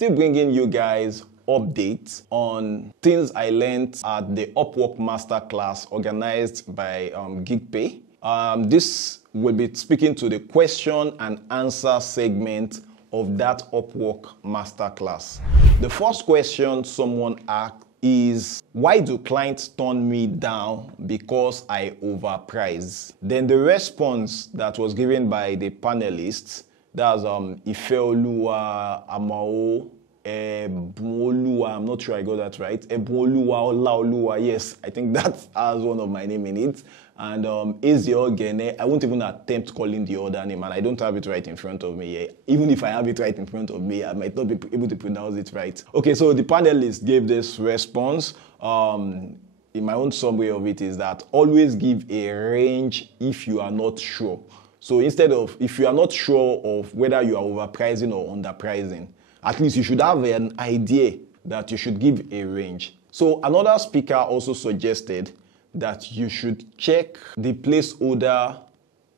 Still bringing you guys updates on things I learned at the Upwork Masterclass organized by Geegpay. This will be speaking to the question and answer segment of that Upwork Masterclass. The first question someone asked is, why do clients turn me down because I overprice? Then the response that was given by the panelists, that's Ifeoluwa, Amao, Eboluwa, I'm not sure I got that right. Eboluwa, Olaoluwa, yes, I think that has one of my name in it. And Ezeogene, I won't even attempt calling the other name, and I don't have it right in front of me yet. Even if I have it right in front of me, I might not be able to pronounce it right. Okay, so the panelists gave this response. In my own summary of it is that always give a range if you are not sure. So instead of, if you are not sure of whether you are overpricing or underpricing, at least you should have an idea that you should give a range. So another speaker also suggested that you should check the placeholder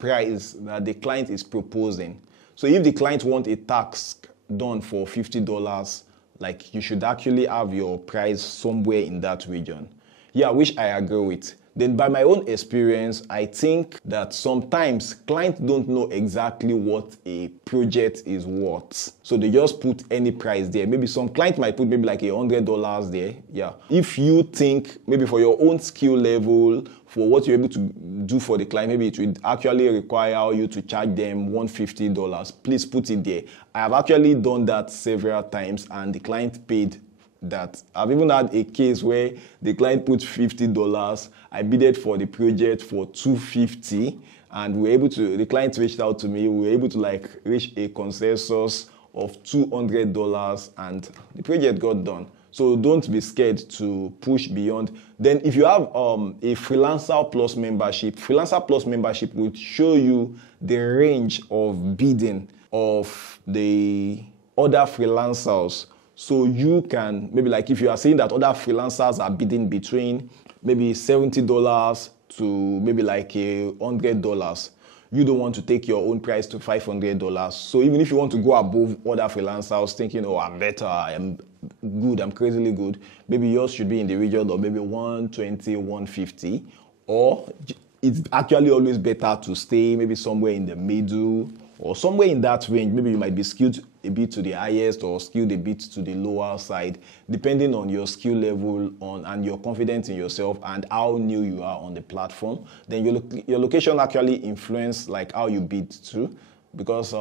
price that the client is proposing. So if the client wants a task done for $50, like you should actually have your price somewhere in that region. Yeah, which I agree with. Then by my own experience, I think that sometimes clients don't know exactly what a project is worth. So they just put any price there. Maybe some client might put maybe like $100 there. Yeah. If you think maybe for your own skill level, for what you're able to do for the client, maybe it would actually require you to charge them $150. Please put it there. I have actually done that several times and the client paid that. I've even had a case where the client put $50. I bidded for the project for $250, and the client reached out to me. We were able to like reach a consensus of $200, and the project got done. So don't be scared to push beyond. Then if you have a Freelancer Plus membership will show you the range of bidding of the other freelancers. So you can, maybe like if you are saying that other freelancers are bidding between maybe $70 to maybe like $100, you don't want to take your own price to $500. So even if you want to go above other freelancers thinking, oh, I'm better, I'm good, I'm crazily good, maybe yours should be in the region of maybe 120, 150, or it's actually always better to stay maybe somewhere in the middle or somewhere in that range. Maybe you might be skilled a bit to the highest or skilled a bit to the lower side, depending on your skill level and your confidence in yourself and how new you are on the platform. Then your location actually influence like how you bid too, because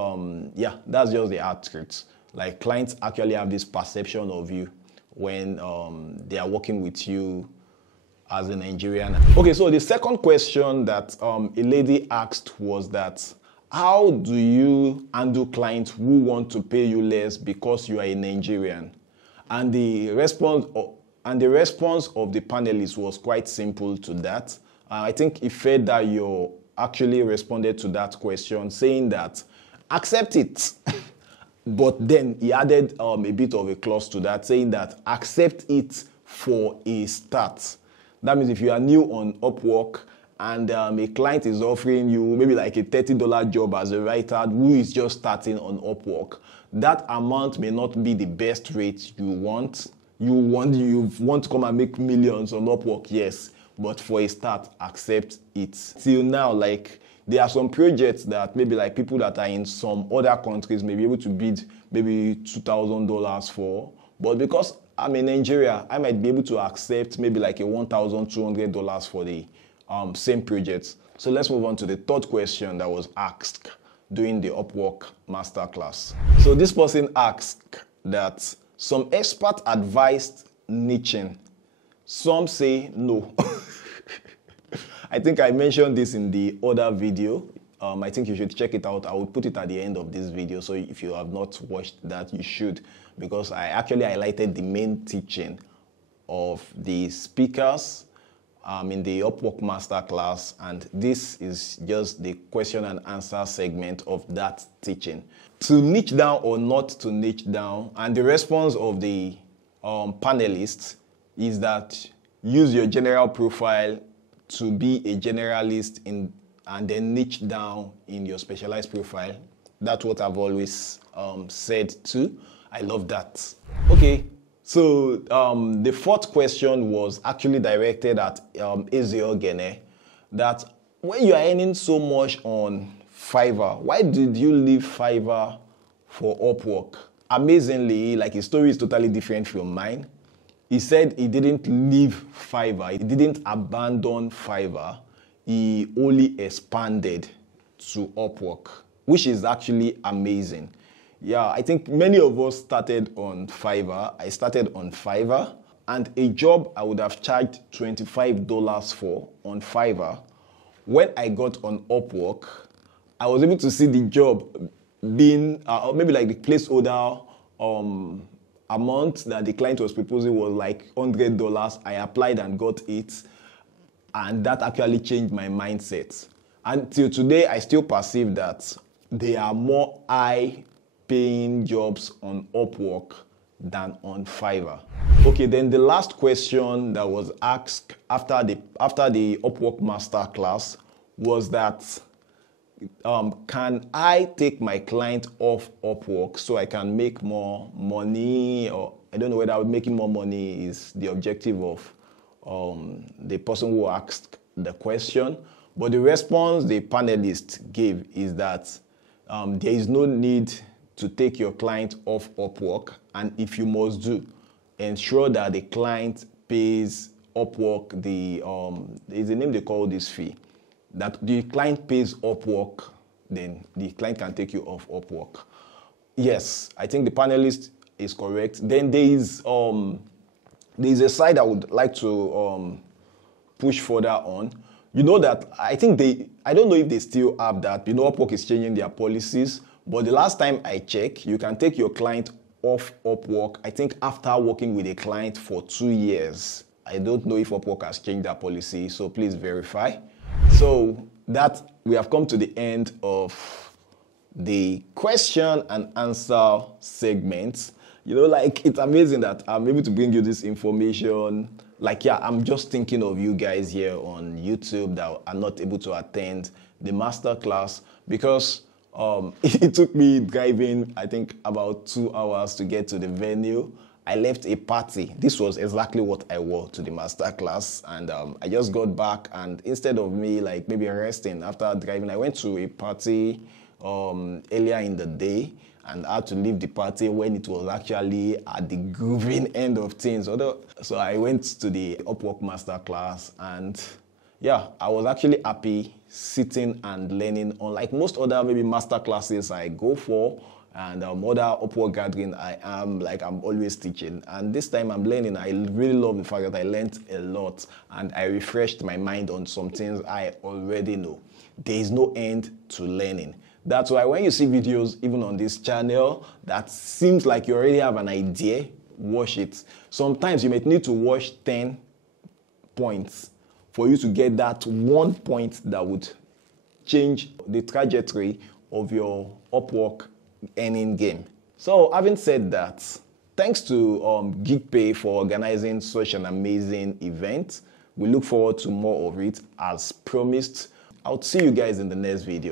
yeah, that's just the hard truth. Like clients actually have this perception of you when they are working with you as a Nigerian. Okay, so the second question that a lady asked was that, how do you handle clients who want to pay you less because you are a Nigerian? And the response of the panelists was quite simple to that. I think Ifedayo actually responded to that question saying that, accept it. But then he added a bit of a clause to that, saying that accept it for a start. That means if you are new on Upwork, and a client is offering you maybe like a $30 job as a writer who is just starting on Upwork, that amount may not be the best rate you want. You want to come and make millions on Upwork, yes, but for a start, accept it. Till now, like there are some projects that maybe like people that are in some other countries may be able to bid maybe $2,000 for, but because I'm in Nigeria, I might be able to accept maybe like a $1,200 for the same projects. So let's move on to the third question that was asked during the Upwork Masterclass. So this person asked that some expert advised niching. Some say no. I think I mentioned this in the other video. I think you should check it out. I will put it at the end of this video. So if you have not watched that, you should, because I actually highlighted the main teaching of the speakers in the Upwork Masterclass, and this is just the question and answer segment of that teaching. To niche down or not to niche down, and the response of the panelists is that use your general profile to be a generalist and then niche down in your specialized profile. That's what I've always said too. I love that. Okay, so the fourth question was actually directed at Ezeogene, that when you are earning so much on Fiverr, why did you leave Fiverr for Upwork? Amazingly, like his story is totally different from mine. He said he didn't leave Fiverr, he didn't abandon Fiverr, he only expanded to Upwork, which is actually amazing. Yeah, I think many of us started on Fiverr. I started on Fiverr, and a job I would have charged $25 for on Fiverr, when I got on Upwork, I was able to see the job being, maybe like the placeholder amount that the client was proposing was like $100. I applied and got it, and that actually changed my mindset. Until today, I still perceive that there are more high-paying jobs on Upwork than on Fiverr. Okay, then the last question that was asked after the Upwork Masterclass was that can I take my client off Upwork so I can make more money? Or I don't know whether making more money is the objective of the person who asked the question. But the response the panelist gave is that there is no need to take your client off Upwork, and if you must do, ensure that the client pays Upwork there's a name they call this fee. That the client pays Upwork, then the client can take you off Upwork. Yes, I think the panelist is correct. Then there is a side I would like to push further on. You know that I don't know if they still have that. You know, Upwork is changing their policies, but the last time I checked, you can take your client off Upwork, I think after working with a client for 2 years. I don't know if Upwork has changed their policy, so please verify. So that we have come to the end of the question and answer segment. You know, like, it's amazing that I'm able to bring you this information. Like, yeah, I'm just thinking of you guys here on YouTube that are not able to attend the masterclass because it took me driving, I think, about 2 hours to get to the venue. I left a party. This was exactly what I wore to the masterclass, and I just got back, and instead of me like maybe resting after driving, I went to a party earlier in the day, and I had to leave the party when it was actually at the grooving end of things. So I went to the Upwork Masterclass, and yeah, I was actually happy sitting and learning. Unlike most other maybe masterclasses I go for, and other Upwork gathering, I'm always teaching. And this time I'm learning. I really love the fact that I learned a lot, and I refreshed my mind on some things I already know. There is no end to learning. That's why when you see videos, even on this channel, that seems like you already have an idea, watch it. Sometimes you might need to watch 10 points for you to get that 1 point that would change the trajectory of your Upwork earning game. So having said that, thanks to Geegpay for organizing such an amazing event. We look forward to more of it as promised. I'll see you guys in the next video.